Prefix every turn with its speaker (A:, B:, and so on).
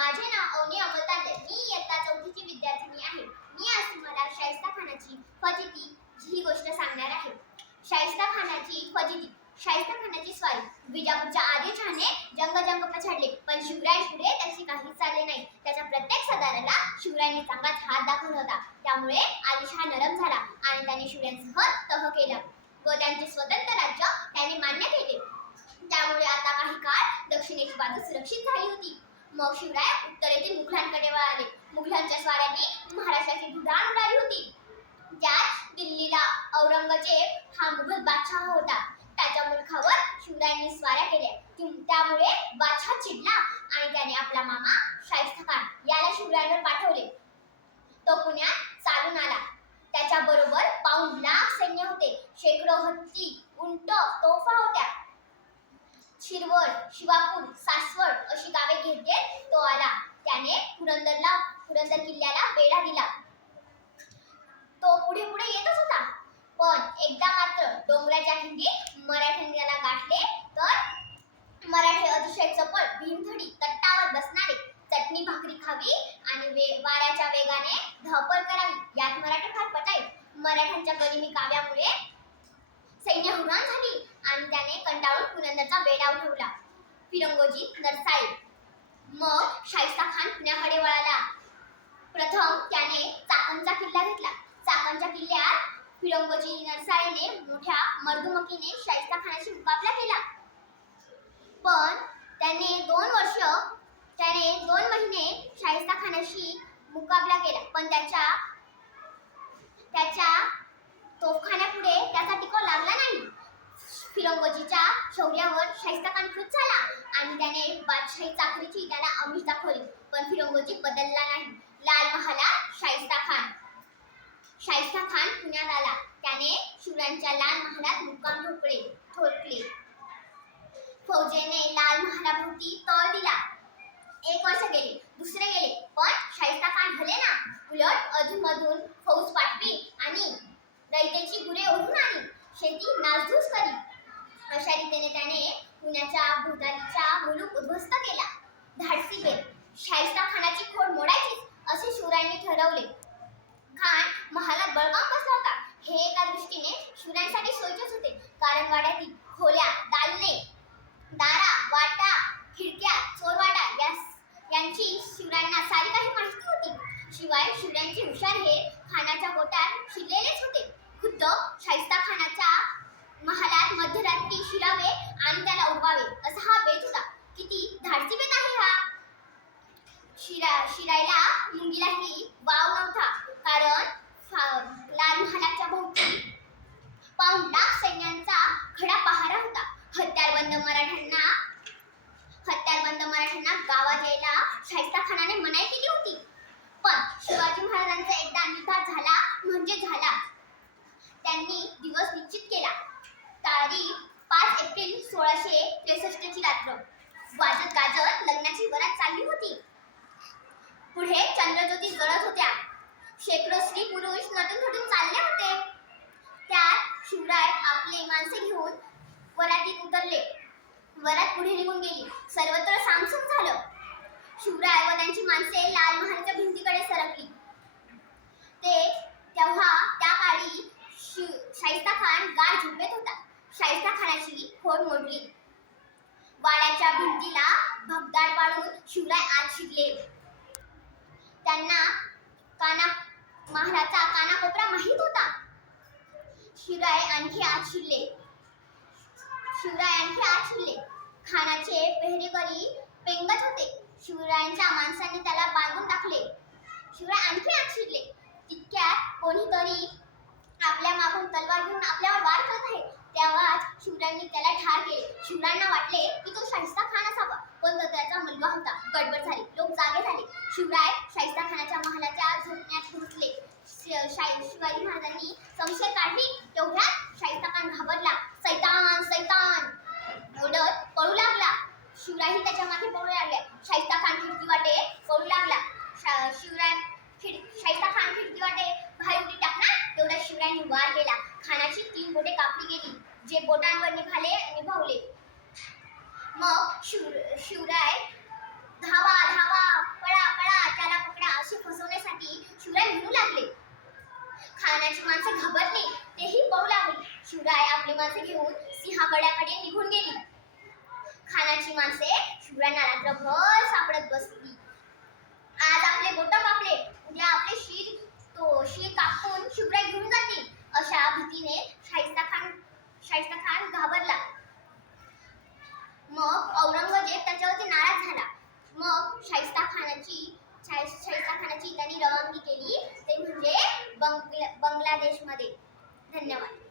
A: माझे नाव अवनी अमोल मी इयत्ता चौथीची विद्यार्थिनी आहे. मी आज तुम्हाला शाहिस्ता खानाची फजिती ही गोष्ट सांगणार आहे. शाहिस्ता खानाची फजिती शाहिस्ता खानाची स्वारी. विजापूरच्या आदिलशहाने जंग जंग पछाडले. पण शिवराय पुढे त्याची काहीच चालले नाही. त्याच्या प्रत्येक सदाराला शिवरायांनी चांगलाच हात दाखवला होता. त्यामुळे आदिलशहा नरम झाला आणि त्याने शिवरायांसह तह केला. व त्यांचे स्वतंत्र राज्य त्याने मान्य केले. त्यामुळे आता काही काळ दक्षिणेची बाजू सुरक्षित झाली होती. मग शिवराय उत्तरेतील मुघलांकडे वळाले. मुघलांच्या स्वाऱ्यांनी महाराष्ट्राची धुडाण उडाली होती. ज्यात दिल्लीला औरंगजेब हा मुघल बादशाह होता. त्याच्या मुलखावर शिवरायांनी स्वाऱ्या केल्या. त्यामुळे बादशाह चिडला आणि त्याने आपला मामा शाहिस्ता खान याला शिवरायांवर पाठवले. तो पुण्यात चालून आला. त्याच्या बरोबर लाख सैन्य होते. शेकडो हत्ती उंट तोफा होत्या. शिरवळ शिवापूर सासवड अशी गावे घेत घेत तो आला. त्याने पुरंदरला पुरंदर किल्ल्याला वेढा दिला. तो पुढे पुढे येतच होता. पण एकदा मात्र डोंगराच्या खिंडीत मराठ्यांना गाठले तर मराठे अतिशय चपळ भीमथडी तट्टावर बसणारे चटणी भाकरी खावी आणि वे वाऱ्याच्या वेगाने धावपळ करावी यात मराठी फार पटाईत मराठ्यांच्या गरिमी काव्यामुळे सैन्य हुरान कंटाळून पुरंदरचा ठेवला. फिरंगोजी नरसाई. मग शाहिस्ता खान पुण्याकडे वळाला प्रथम त्याने चाकणचा किल्ला घेतला. चाकणच्या किल्ल्यात फिरंगोजी नरसाळेने मोठ्या मर्दुमकीने शाहिस्ता खानाशी मुकाबला केला. पण त्याने दोन वर्ष त्याने दोन महिने शाहिस्ता खानाशी मुकाबला केला. पण त्याच्या त्याच्या तोफखान्यापुढे त्याचा टिकाव लागला नाही. फिरंगोजीच्या शौर्य शाहिस्ता खान खुश झाला आणि त्याने बादशाही चाकरीची त्याला आमिष दाखवली. पण फिरंगोजी बदलला नाही. लाल महालात शाहिस्ता खान. शाहिस्ता खान पुण्यात आला. त्याने शिवरायांच्या लाल महालात मुक्काम ठोकले ठोकले. फौजेने लाल महालाभोवती तळ दिला. एक वर्ष गेले दुसरे गेले. पण शाहिस्ता खान भले ना उलट अधूनमधून फौज पाठवी आणि रयतेची गुरे ओढून आली. शेती नासधूस करी. अशा रीतीने त्याने पुण्याच्या भोवतालीचा शाहिस्ता खानाची खोड मोडायचीच असे शिवरायांनी ठरवले. खान महालात बळकाम बसला होता. हे एका दृष्टीने शिवरायांसाठी सोयीचेच होते. कारण वाड्यातील खोल्या दालने दारा वाटा खिडक्या चोरवाटा या यांची शिवरायांना सारी काही माहिती होती शिवाय शिवरायांचे हुशार हे खानाच्या पोटात शिरलेलेच होते खुद्द शाहिस्ता खानाच्या महालात मध्यरात्री शिरावे आणि त्याला उडवावे असा हा बेत होता किती धाडसी बेत आहे हा शिरा शिरायला मुंगीलाही वाव नव्हता कारण फा- लाल महालाच्या भोवती पाऊण लाख सैन्यांचा खडा पहारा होता हत्यारबंद मराठ्यांना हत्यारबंद मराठ्यांना गावात यायला शाहिस्ता खानाने मनाई केली होती. पण शिवाजी महाराजांचा एकदा निकाल झाला म्हणजे झाला. त्यांनी दिवस निश्चित केला. तारीख पाच एप्रिल सोळाशे त्रेसष्ट ची रात्र. वाजत गाजत लग्नाची वरात चालली होती. पुढे चंद्रज्योती जळत होत्या. शेकडो स्त्री पुरुष नटून नटून चालले होते. त्यात शिवराय आपले माणसे घेऊन वरातीत उतरले. वरात पुढे निघून गेली. सर्वत्र सामसूम झालं. शिवराय व त्यांची माणसे लाल महालच्या भिंतीकडे सरकली. ते तेव्हा त्या काळी शाहिस्ता खान गाढ झोपेत होता. शाहिस्ता खानाची खोड मोडली. वाड्याच्या भिंतीला भगदाड पाडून शिवराय आत शिरले. त्यांना काना महालाचा कानाकोपरा माहीत होता. शिवराय आणखी आत शिरले. शिवराय आणखी आत शिरले. खानाचे पेहरेकरी पेंगत होते. शिवरायांच्या माणसांनी त्याला बांधून टाकले. शिवराय आणखी आत शिरले. तितक्यात कोणीतरी आपल्या मागून तलवार घेऊन आपल्यावर वार करत आहे. तेव्हाच शिवरायांनी त्याला ठार केले. शिवरायांना वाटले की तो शाहिस्ता खान असावा. पण तो त्याचा मुलगा होता. गडबड झाली. लोक जागे झाले. शिवराय शाहिस्ता खानाच्या महालाच्या झोपण्यात घुसले शाही- शिवाजी महाराजांनी संशय काढली. तेवढ्यात शाहिस्ता खान घाबरला. सैतान सैतान! ओढत पळू लागला. शिवरायही त्याच्यामागे पळू लागले. शाहिस्ता खान खिडकी वाटे पळू लागला. शिवराय शाहिस्ता खान खिडकी वाटे भाई टाकला. तेवढा शिवरायने वार केला. खानाची तीन बोटे कापली गेली. जे बोटांवर निघाले निभावले. मग शिव शिवराय धावा धावा पळा पळा त्याला पकडा असे फसवण्यासाठी शिवराय म्हणू लागले. खानाची माणसं घाबरली. तेही पळू लागली. शिवराय आपली माणसं घेऊन सिंहागडाकडे निघून गेली. अशी माणसे शुभ्रांना रात्रभर सापडत बसली. आज आपले बोट कापले उद्या आपले शीर तो शीर कापून शुभ्रा घेऊन जातील अशा भीतीने शाहिस्ता खान शाहिस्ता खान घाबरला. मग औरंगजेब त्याच्यावरती नाराज झाला. मग शाहिस्ता खानाची शाहिस्ता खानाची त्यांनी रवानगी केली ते म्हणजे बंगला बंगलादेशमध्ये. धन्यवाद.